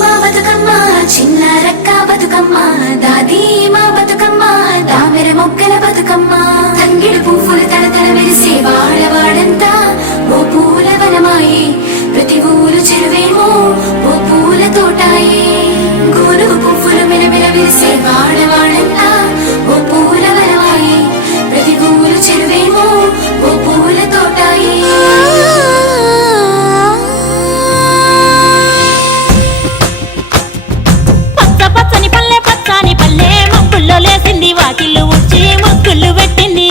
మా బతుకమ్మ చిన్న రక్క బతుకమ్మ దాది మా బతుకమ్మ దామెర మొగ్గల బతుకమ్మ తంగిడు పువ్వులు తడతడ మెరిసే వాడవాడంతా ఓ పూల వనమాయే ప్రతి ఊరు చెరువేమో ఓ పూల తోటాయే గోనుగు పువ్వులు మెలమెల మెరిసే వాడవాడంతా ఓ పూల వనమాయే ప్రతి ఊరు చెరువేమో ఓ పూల తోటాయే లేసింది వాకిళ్ళు ఉచ్చి ముగ్గులు పెట్టింది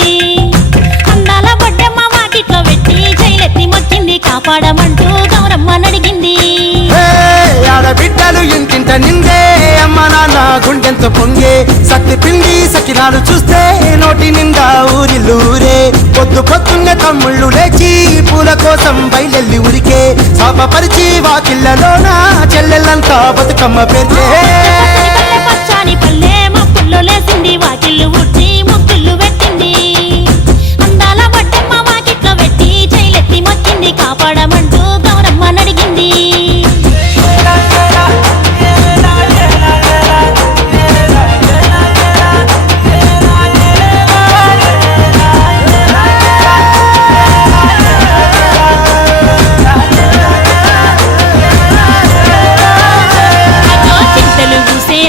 అందాల బొడ్డమ్మ వాకిట్లో పెట్టి జైలెత్తి మొక్కింది కాపాడమంటూ గౌరమ్మ నడిగింది ఆడబిడ్డలు ఇంటింట నిందే అమ్మ నాన్న గుండెంతో పొంగే సత్తి పిండి సకినాలు చూస్తే నోటి నిండా ఊరిల్లూరే పొద్దు పొద్దున్నే తమ్ముళ్ళు లేచి పూల కోసం బయలెల్లి ఉరికే శాపపరిచి వాకిళ్ళలోన చెల్లెళ్ళంతా బతుకమ్మ పేర్చే పచ్చాని పల్లె మప్పుల్లో లేసింది వాకిళ్ళు ఉచ్చి ముగ్గులు పెట్టింది అందాల బొడ్డమ్మ వాకిట్లో పెట్టి జైలెత్తి మొక్కింది కాపాడమంటూ గౌరమ్మ నడిగింది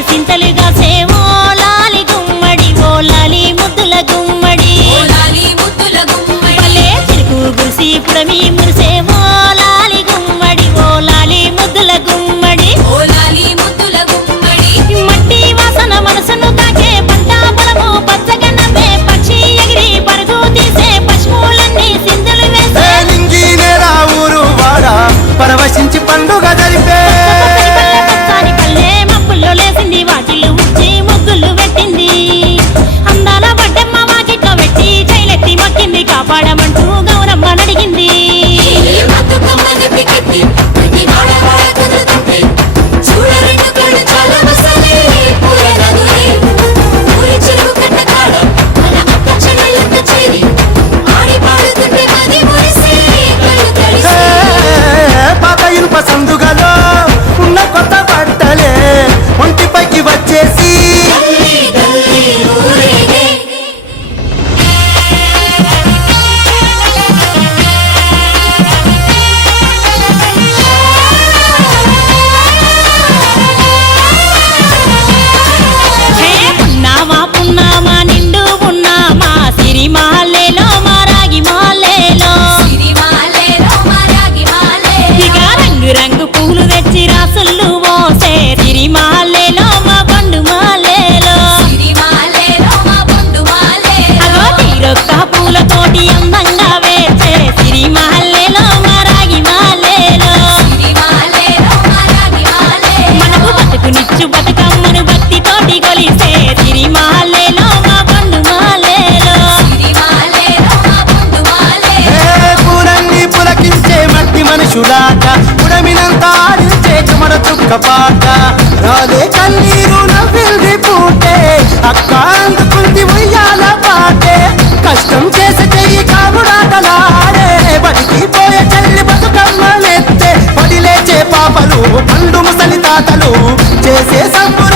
సింతలుగా సేవో లాలి గుమ్మడి ఓ లాలి ముద్దుల గుమ్మడి భలే చిరుకు గురిసి పుడమి మురిసేవో లాలి గుమ్మడి ఓ లాలి ముద్దుల గుమ్మడి మట్టి వాసన మనసును తాకే పంట పొలము పచ్చగా నవ్వే పక్షి ఎగిరి పరుగు తీసే పశువులన్నీ సింధులు వేసే ఊరు వాడ పరవశించి పండుగ జరిపే లేసింది వాకిళ్ళు ఉచ్చి ముగ్గులు పెట్టింది అందాల బొడ్డమ్మ వాకిట్లో పెట్టి జైలెత్తి మొక్కింది కాపాడమంటూ గౌరమ్మ నడిగింది పాత ఇనుప సందుగలో ఉన్న కొత్త బట్టలే ఒంటిపైకి వచ్చేసి పున్నామా పున్నామా నిండు పున్నామా సిరి మాలేలో మారాగి మాలేలో ఇక రంగు రంగు పూలు తెచ్చి రాసులు మోసే సిరి మాలేలో మా పండు మాలేలో అగో తీరొక్క పూలతోటి అందంగా వేచే సిరి మాలేలో మారాగి మాలేలో మనకు బతుకునిచ్చు బతుకమ్మను భక్తితోటి కొలిసే సిరి మాలేలో మా పండు మాలేలో పూలన్నీ పులకించే మట్టి మనుషులాట పుడమినంతా ఆడించే చెమర చుక్క పాట రాలే కన్నీరు నవ్విల్ది పూటే అక్క అందుకుంది ఉయ్యాల పాటే కష్టం చేసి చెయ్యి కావుడాటలాడే బడికి పోయే చెల్లి బతుకమ్మ నెత్తే పడి లేచే పాపలు పండు ముసలి తాతలు చేసే సంపు